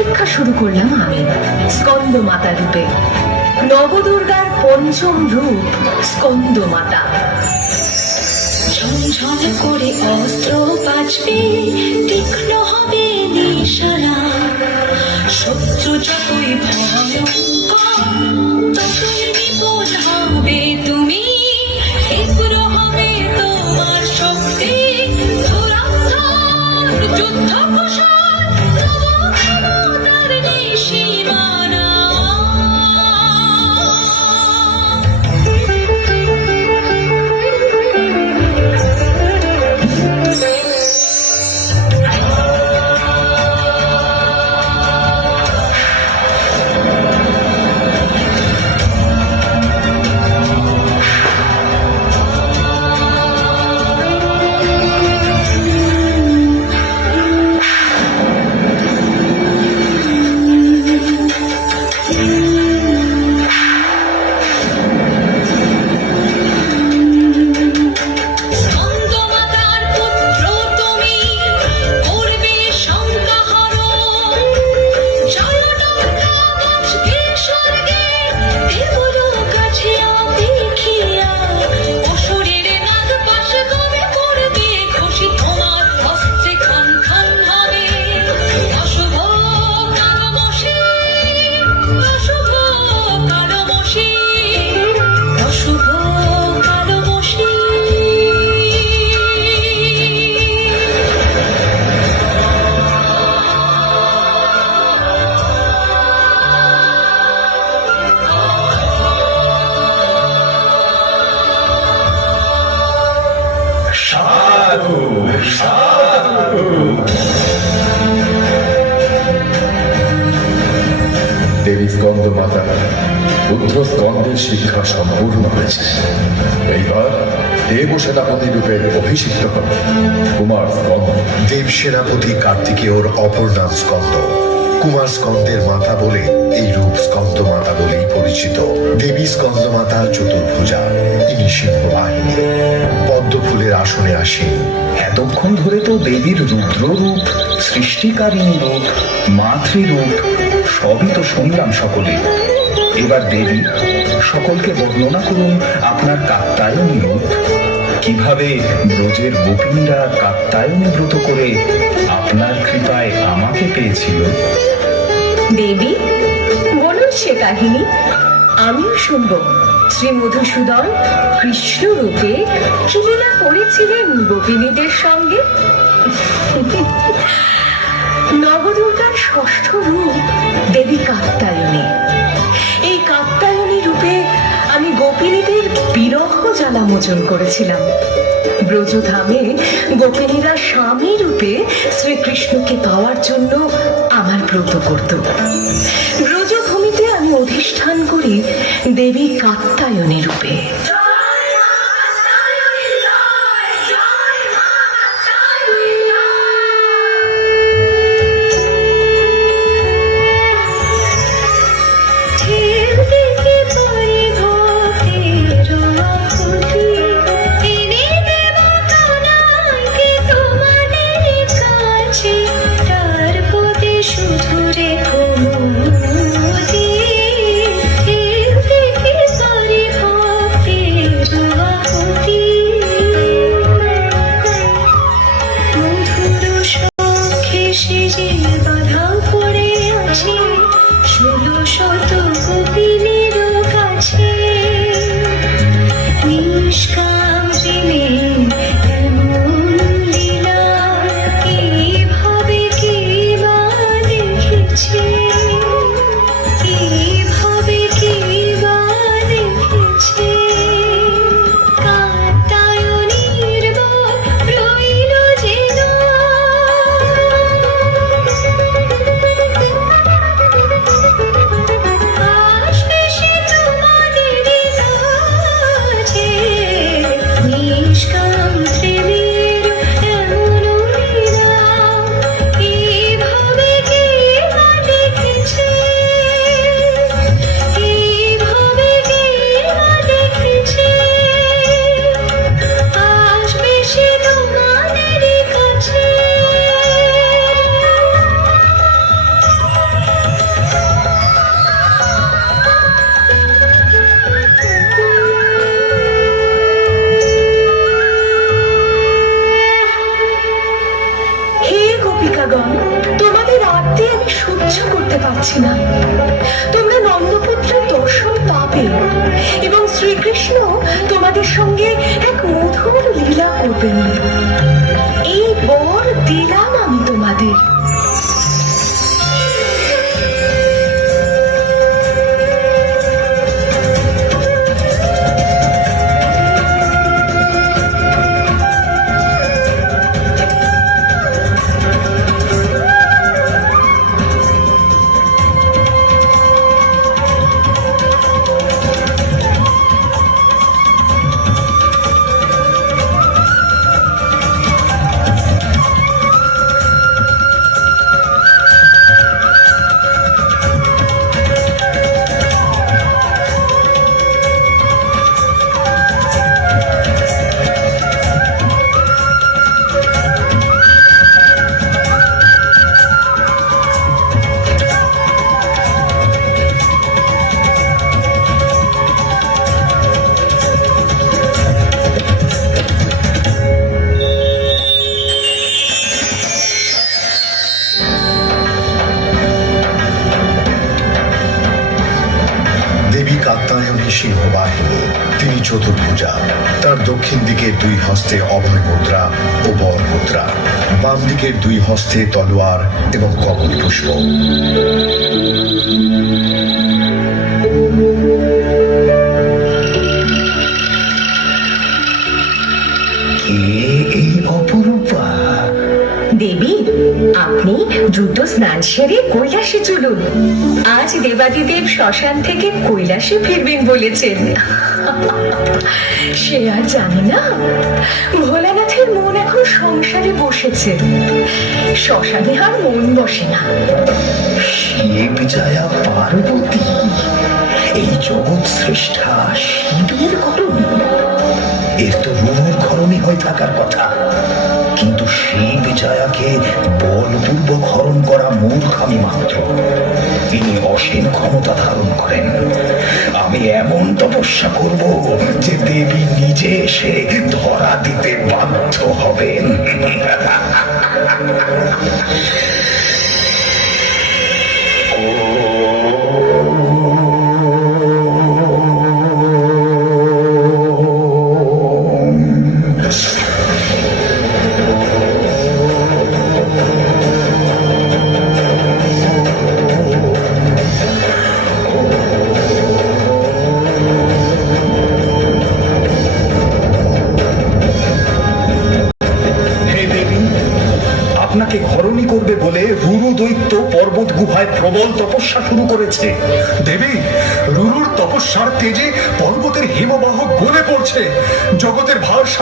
শিক্ষা শুরু করলাম আমি স্কন্দ মাতা রূপে। নবদুর্গার পঞ্চম রূপ স্কন্দ মাতা। ঝনঝন করে অস্ত্র বাজবে, তীক্ষ্ণ হবে নিশানা। শত্রু যতই ভয়ঙ্কর, ততই বিপদ হবে তুমি। তীব্র হবে তোমার শক্তি, ধুরন্ধর যুদ্ধ কুশল, তব ক্ষমতার নিশিমানা। দেবী স্কন্দ মাতা পুত্র স্কন্দের শিক্ষা সম্পূর্ণ হয়েছে। এইবার দেব সেনাপতি রূপে অভিষিক্ত হবে কুমার স্কন্দ। দেব সেনাপতি কার্তিকেয়র অপর নাম স্কন্দ। কুমার স্কন্দের মাতা বলে এই রূপ স্কন্দ মাতা বলেই পরিচিত। দেবী স্কন্দ মাতার চতুর্ভুজা, ইনি সিংহবাহিনী, পদ্ম ফুলের আসনে আসেন। এতক্ষণ ধরে তো দেবীর রুদ্ররূপ, সৃষ্টিকারিণী রূপ, মাতৃরূপ সবই তো শুনলাম সকলে। এবার দেবী, সকলকে বর্ণনা করুন আপনার কাত্যায়নী রূপ। কিভাবে ব্রজের গোপিনীরা কাত্যায়নী ব্রত করে আপনার কৃপায় আমাকে পেয়েছিল। দেবী, বলুন সে কাহিনী, আমিও শুনব। শ্রী মধুসূদন কৃষ্ণ রূপে কি লীলা করেছিলেন গোপিনীদের সঙ্গে। নবদুর্গার ষষ্ঠ রূপ দেবী কাত্যায়নী। এই কাত্যায়নী রূপে আমি গোপিনীদের বিরহ জ্বালা মোচন করেছিলাম। ব্রজধামে গোপিনীরা স্বামী রূপে শ্রীকৃষ্ণকে পাওয়ার জন্য আমার ব্রত করত। ব্রজভূমিতে আমি অধিষ্ঠান করি দেবী কাত্যায়নী রূপে। করতে পারছি না। তোমরা নন্দপুত্রের দর্শন পাবে এবং শ্রীকৃষ্ণ তোমাদের সঙ্গে এক মধুর লীলা করবেন। এই বর দিলাম আমি তোমাদের। দেবী কাত্যায়নী সিংহবাহিনী, তিনি চতুর্ভুজা। তার দক্ষিণ দিকের দুই হস্তে অভয় মুদ্রা ও বর মুদ্রা, বাম দিকের দুই হস্তে তলোয়ার এবং কমল পুষ্প। কে এই অপরূপা? দেবী, আপনি দ্রুত স্নান সেরে কৈলাসে চলুন। আজ দেবাদিদেব শ্মশান থেকে কৈলাসে ফিরবেন বলেছেন। সে আর জানি না, ভোলানাথের মন এখন সংসারে বসেছে, শ্মশানে আর মন বসে না। শিব জয়া পার্বতী, এই জগৎ শ্রেষ্ঠা শিবের ঘরণী। এর তো রুনুর ঘরণী হয়ে থাকার কথা, কিন্তু শিব জয়াকে বলপূর্বক হরণ করা মূর্খামি মাত্র। তিনি অসীম ক্ষমতা ধারণ করেন। আমি এমন তপস্যা করব যে দেবী নিজে এসে ধরা দিতে বাধ্য হবেন। আপনাকে ঘরণী করবে বলে রুরু দৈত্য পর্বত গুহায় প্রবল তপস্যা শুরু করেছে। দেবী, রুরুর তপস্যার তেজে পর্বতের হিমবাহ গলে পড়ছে, জগতের ভার